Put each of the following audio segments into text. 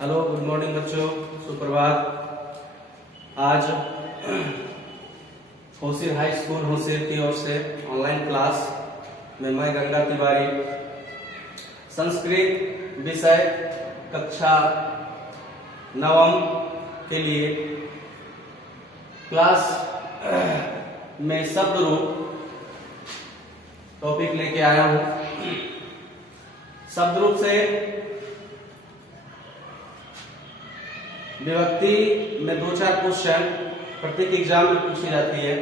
Hello, good morning बच्चों, सुप्रभात। आज होशिर हाई स्कूल होशिर की ओर से ऑनलाइन क्लास में मैं गंगा तिवारी संस्कृत विषय कक्षा नवम के लिए क्लास में शब्द रूप टॉपिक लेके आया हूं। शब्द रूप से विभक्ति में 2-4 क्वेश्चन प्रत्येक एग्जाम में पूछी जाती है।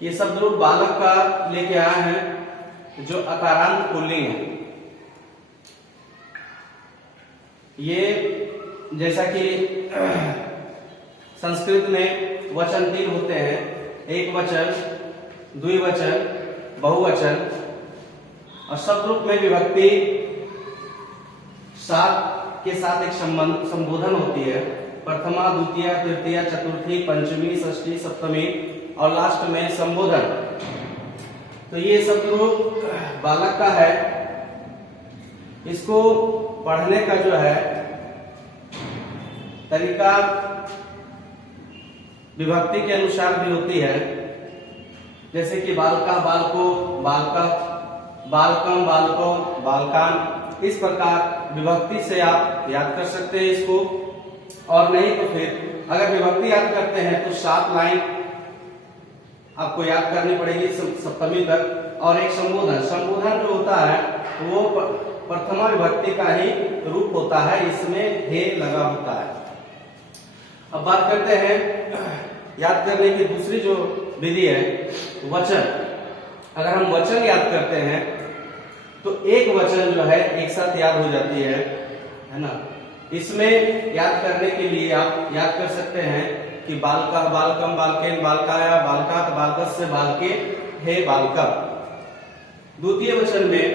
ये शब्द रूप बालक का लेके आया है जो अकारांत पुल्लिंग है। ये जैसा कि संस्कृत में वचन 3 होते हैं, एक वचन, द्विवचन, बहुवचन, और शब्द रूप में विभक्ति 7 के साथ एक संबोधन होती है। प्रथमा, द्वितीय, तृतीय, चतुर्थी, पंचमी, षष्ठी, सप्तमी और लास्ट में संबोधन। तो ये शब्द रूप बालक का है। इसको पढ़ने का जो है तरीका विभक्ति के अनुसार भी होती है। जैसे कि बालका, बालको, बालका, बालकम, बालको, बालकान। इस प्रकार विभक्ति से आप याद कर सकते हैं इसको। और नहीं तो फिर अगर विभक्ति याद करते हैं तो 7 लाइन आपको याद करनी पड़ेगी सप्तमी तक। और एक संबोधन, संबोधन जो होता है वो प्रथमा विभक्ति का ही रूप होता है, इसमें हे लगा होता है। अब बात करते हैं याद करने की दूसरी जो विधि है, वचन। अगर हम वचन याद करते हैं तो एक वचन जो है एक साथ याद हो जाती है ना। इसमें याद करने के लिए आप याद कर सकते हैं कि बालका, बालकम, बालकेन, बालकाया, बालकात, बालकस्य, बालके, हे बालका। द्वितीय वचन में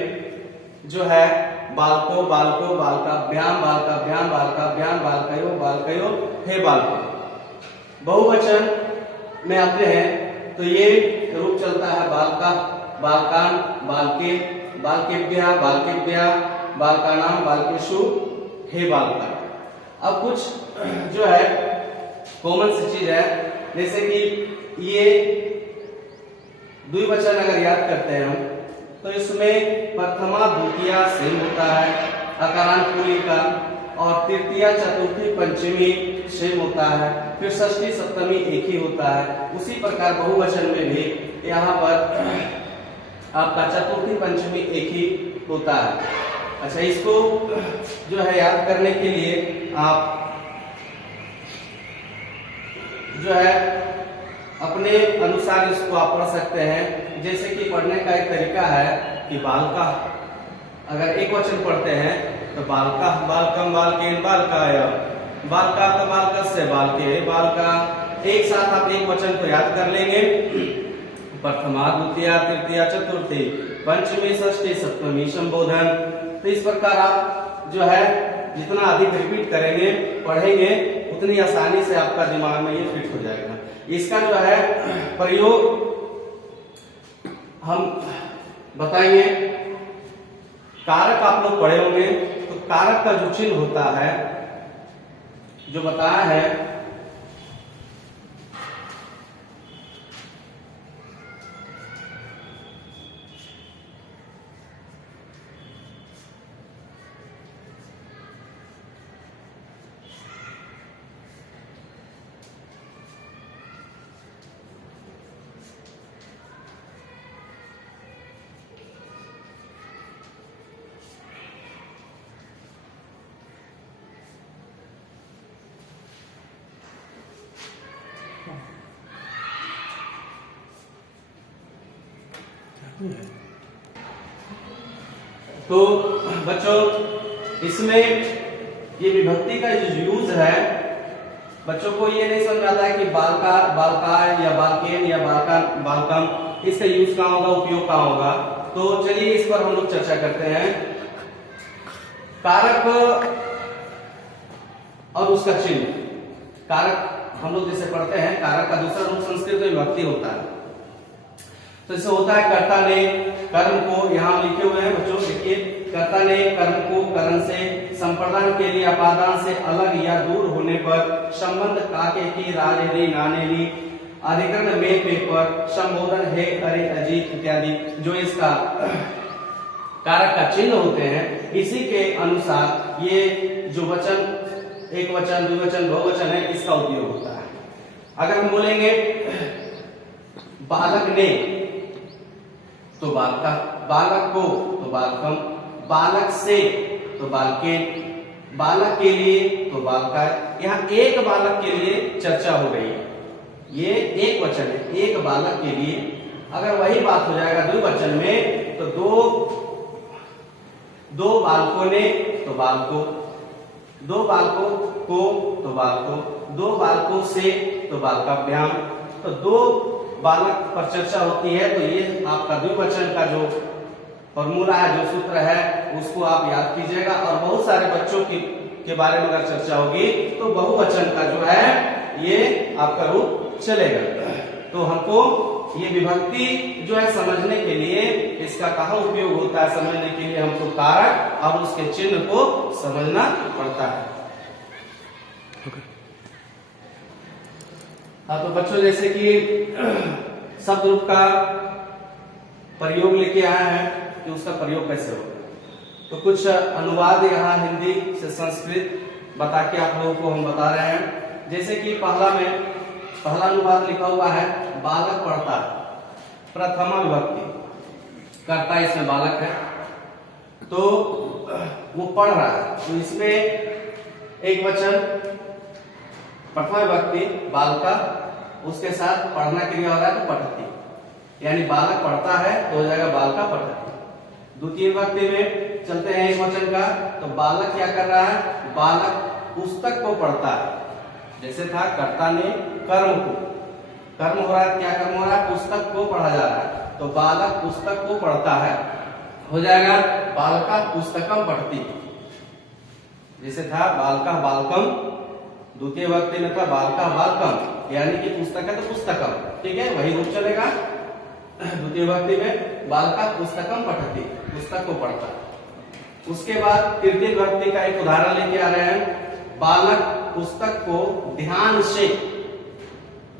जो है बालको, बालको, बालकाभ्याम, बालकाभ्याम, बालकाभ्याम, बालकयो, बालकयो, हे बालको। बहुवचन में आते हैं तो ये रूप चलता है बालका, बालकान, बालके, बालकेभ्यः, बालकेभ्यः, बालकानां, बालकेषु, हे बालका। अब कुछ जो है कॉमन सी चीज है, जैसे कि ये द्विवचन अगर याद करते हैं हम तो इसमें प्रथमा, द्वितीय सेम होता है अकारांत पुल्लिंग का, और तृतीय, चतुर्थी, पंचमी सेम होता है, फिर षष्ठी, सप्तमी एक ही होता है। उसी प्रकार बहुवचन में भी यहाँ पर आपका चतुर्थी, पंचमी एक ही होता है। अच्छा, इसको जो है याद करने के लिए आप जो है अपने अनुसार इसको आप पढ़ सकते हैं। जैसे कि पढ़ने का एक तरीका है कि बालका, अगर एक वचन पढ़ते हैं तो बालका, बालकम, बालकेन, बालकाय, बालका तो बालकस्य, बालके, बालका। एक साथ आप एक वचन को याद कर लेंगे। प्रथमा, द्वितीय, तृतीय, चतुर्थी, पंचमी, षष्ठी, सप्तमी, संबोधन। तो इस प्रकार आप जो है जितना अधिक रिपीट करेंगे, पढ़ेंगे, उतनी आसानी से आपका दिमाग में ये फिट हो जाएगा। इसका जो है प्रयोग हम बताएंगे। कारक आप लोग पढ़े होंगे, तो कारक का जो चिन्ह होता है जो बताया है, तो बच्चों इसमें ये विभक्ति का जो यूज है, बच्चों को ये नहीं समझ आता है कि बालका, बालकाय या बालकेन या बालका, बालकम, इसका यूज कहाँ होगा, उपयोग कहाँ होगा। तो चलिए इस पर हम लोग चर्चा करते हैं। कारक और उसका चिन्ह। कारक हम लोग जैसे पढ़ते हैं, कारक का दूसरा रूप संस्कृत में विभक्ति होता है। तो इससे होता है कर्ता ने कर्म को, यहाँ लिखे हुए हैं बच्चों देखिए, कर्ता ने कर्म को करण से संपर्ण संप्रदान के लिए अपादान से अलग या दूर होने पर संबंध काके की राज रे नाने ली अधिकरण में पेपर संबोधन है अरे अजी इत्यादि जो इसका कारक का चिन्ह होते हैं, इसी के अनुसार ये जो वचन एक वचन द्विवचन बहुवचन है इसका उपयोग होता है। अगर हम बोलेंगे बालक ने तो बालका, बालक को तो बालकम, बालक से तो बालके, बालक के लिए तो बालका। यहाँ एक बालक के लिए चर्चा हो रही है, ये एक वचन है, एक बालक के लिए। अगर वही बात हो जाएगा द्विवचन में तो दो बालकों ने तो बालकों, दो बालकों को तो बालकों, दो बालकों से तो बालकाभ्याम। तो दो बालक पर चर्चा होती है तो ये आपका द्विवचन का जो फॉर्मूला है, जो सूत्र है, उसको आप याद कीजिएगा। और बहुत सारे बच्चों के बारे में अगर चर्चा होगी तो बहुवचन का जो है ये आपका रूप चलेगा। तो हमको ये विभक्ति जो है समझने के लिए इसका कहाँ उपयोग होता है, समझने के लिए हमको कारक और उसके चिन्ह को समझना पड़ता है। हाँ, तो बच्चों जैसे कि शब्द रूप का प्रयोग लेके आया है कि उसका प्रयोग कैसे होगा, तो कुछ अनुवाद यहाँ हिंदी से संस्कृत बता के आप लोगों को हम बता रहे हैं। जैसे कि पहला अनुवाद लिखा हुआ है बालक पढ़ता, प्रथमा विभक्ति, करता इसमें बालक है तो वो पढ़ रहा है, तो इसमें एक वचन प्रथमा विभक्ति बालका, उसके साथ पढ़ना क्रिया हो रहा है तो पठती, यानी बालक पढ़ता है तो हो जाएगा बालका पठती। द्वितीय विभक्ति में चलते हैं एक वचन का, तो बालक क्या कर रहा है, बालक पुस्तक को पढ़ता है। जैसे था कर्ता ने कर्म को, कर्म हो रहा है, क्या कर्म हो रहा है, पुस्तक को पढ़ा जा रहा है, तो बालक पुस्तक को पढ़ता है, हो जाएगा बालका पुस्तकम पढ़ती। जैसे था बालका बालकम, द्वितीय विभक्ति में था बालका बालकम, यानी कि पुस्तक है तो पुस्तकम, ठीक है, वही रूप चलेगा। द्वितीय विभक्ति में बालका पुस्तकम पठती, पुस्तक को पढ़ता। उसके बाद तृतीय विभक्ति का एक उदाहरण लेके आ रहे हैं, बालक पुस्तक को ध्यान से,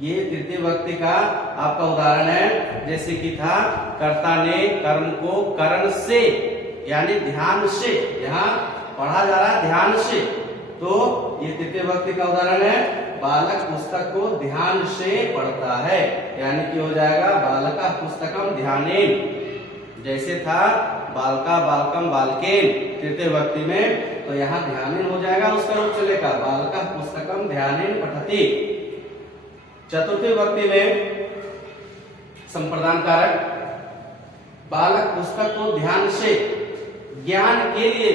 ये तृतीय विभक्ति का आपका उदाहरण है। जैसे कि था कर्ता ने कर्म को करण से, यानी ध्यान से, यहाँ पढ़ा जा रहा है ध्यान से, तो ये तृतीय विभक्ति का उदाहरण है, बालक पुस्तक को ध्यान से पढ़ता है, यानी कि हो जाएगा बालका पुस्तकम ध्यानेन। जैसे था बालका बालकम बालकेन तृतीय विभक्ति में, तो यहाँ ध्यानेन हो जाएगा, उसका रूप चलेगा बालका पुस्तकम ध्यानेन पठति। चतुर्थी विभक्ति में संप्रदान कारक, बालक पुस्तक को ध्यान से ज्ञान के लिए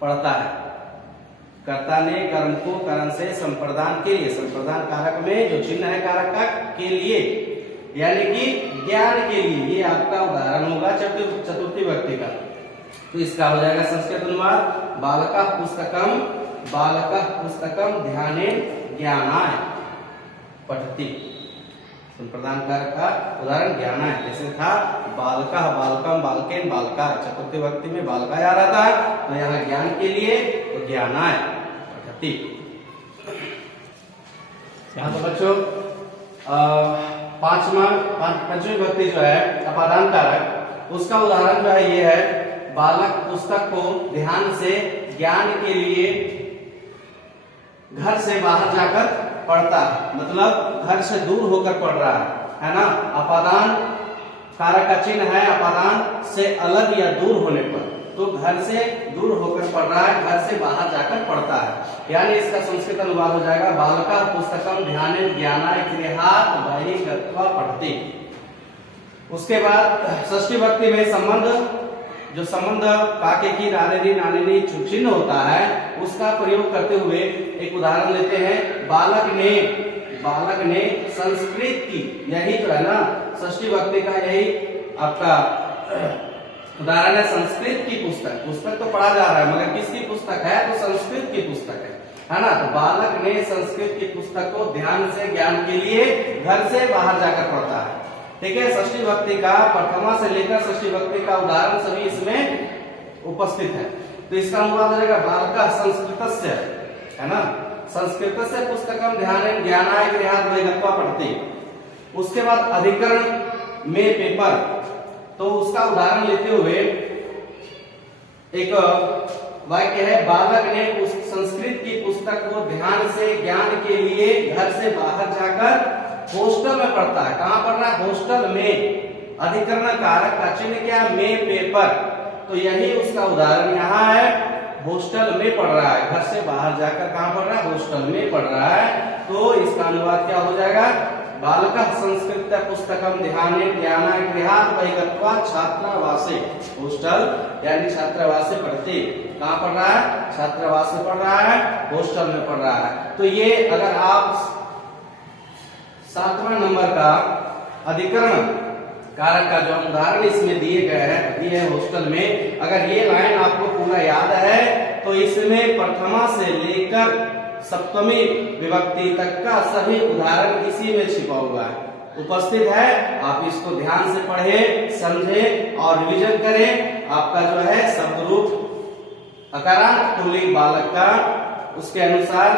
पढ़ता है। कर्ता ने कर्म को करण से संप्रदान के लिए, संप्रदान कारक में जो चिन्ह है कारक का के लिए, यानी कि ज्ञान के लिए, ये आपका उदाहरण होगा चतुर्थी विभक्ति का। तो इसका हो जाएगा संस्कृत अनुवाद, बालका पुस्तकम ध्यानेन ज्ञानाय पठति। संप्रदान कारक का उदाहरण ज्ञानाय, जैसे था बालका बालकम बालकेन बालका, चतुर्थी विभक्ति में बालका आ रहा था, तो यहाँ ज्ञान के लिए तो ज्ञानाय पठति। यहाँ तो बच्चों पंचमी विभक्ति जो है अपादान कारक, उसका उदाहरण जो है ये है, बालक पुस्तक को ध्यान से ज्ञान के लिए घर से बाहर जाकर पढ़ता है, मतलब घर से दूर होकर पढ़ रहा है ना। अपादान कारक का चिन्ह है अपादान से अलग या दूर होने पर, तो घर से दूर होकर पढ़ रहा है, घर से बाहर जाकर पढ़ता है, यानी इसका संस्कृत अनुवाद हो जाएगा बालका पुस्तकम ध्यानेन ज्ञानाय गृहात् बहिः गत्वा पठति। उसके बाद षष्ठी विभक्ति में संबंध, जो संबंध काके की रानेनी नानेनी चिन्ह होता है, उसका प्रयोग करते हुए एक उदाहरण लेते हैं, बालक ने संस्कृत की, यही तो है ना षष्ठी विभक्ति का, यही आपका उदाहरण है, संस्कृत की पुस्तक, पुस्तक तो पढ़ा जा रहा है मगर किसकी पुस्तक है, तो संस्कृत की पुस्तक है ना। तो बालक ने संस्कृत की पुस्तक को ध्यान से ज्ञान के लिए घर से बाहर जाकर पढ़ता है, ठीक है। षष्ठी विभक्ति का प्रथमा से लेकर षष्ठी विभक्ति का उदाहरण सभी इसमें उपस्थित है। तो इसका अनुवाद हो जाएगा बालकः संस्कृतस्य, है ना, संस्कृतस्य पुस्तकम ध्यानेन ज्ञानाय गृहात् वै गत्वा पठति। उसके बाद अधिकरण में पेपर, तो उसका उदाहरण लेते हुए एक वाक्य है, बालक ने संस्कृत की पुस्तक को ध्यान से ज्ञान के लिए घर से बाहर जाकर हॉस्टल में पढ़ता है। कहां पढ़ रहा है? हॉस्टल में। अधिकरण कारक का चिन्ह क्या? में पेपर। तो यही उसका उदाहरण यहाँ है, हॉस्टल में पढ़ रहा है, घर से बाहर जाकर कहां पढ़ रहा है? हॉस्टल में पढ़ रहा है। तो इसका अनुवाद क्या हो जाएगा? बालकः संस्कृत पुस्तकम ध्यानेन ज्ञानाय गृहात् वै गत्वा छात्रावासे, हॉस्टल यानी छात्रावास से पढ़ते। कहां पढ़ रहा है? छात्रावास में पढ़ रहा है, हॉस्टल में पढ़ रहा है। तो ये अगर आप 7वां नंबर का अधिकरण कारक का जो उदाहरण इसमें दिए गए हैं, ये है हॉस्टल में, अगर ये लाइन आपको पूरा याद है तो इसमें प्रथमा से लेकर सप्तमी विभक्ति तक का सभी उदाहरण इसी में छिपा हुआ है, उपस्थित है। आप इसको ध्यान से पढ़ें, समझें और रिवीजन करें। आपका जो है शब्द रूप अकारांत पुल्लिंग बालक का, उसके अनुसार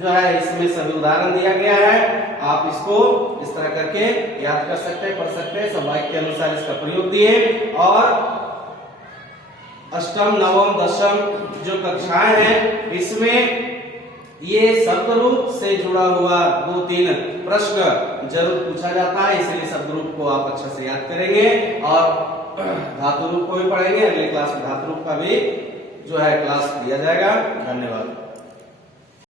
जो है इसमें सभी उदाहरण दिया गया है। आप इसको इस तरह करके याद कर सकते हैं, पढ़ सकते हैं, सब वाक्य के अनुसार इसका प्रयोग दिए। और अष्टम, नवम, दशम जो कक्षाएं हैं, इसमें ये शब्द रूप से जुड़ा हुआ 2-3 प्रश्न जरूर पूछा जाता है, इसलिए शब्द रूप को आप अच्छे से याद करेंगे और धातु रूप को भी पढ़ेंगे। अगले क्लास में धातु रूप का भी जो है क्लास दिया जाएगा। धन्यवाद।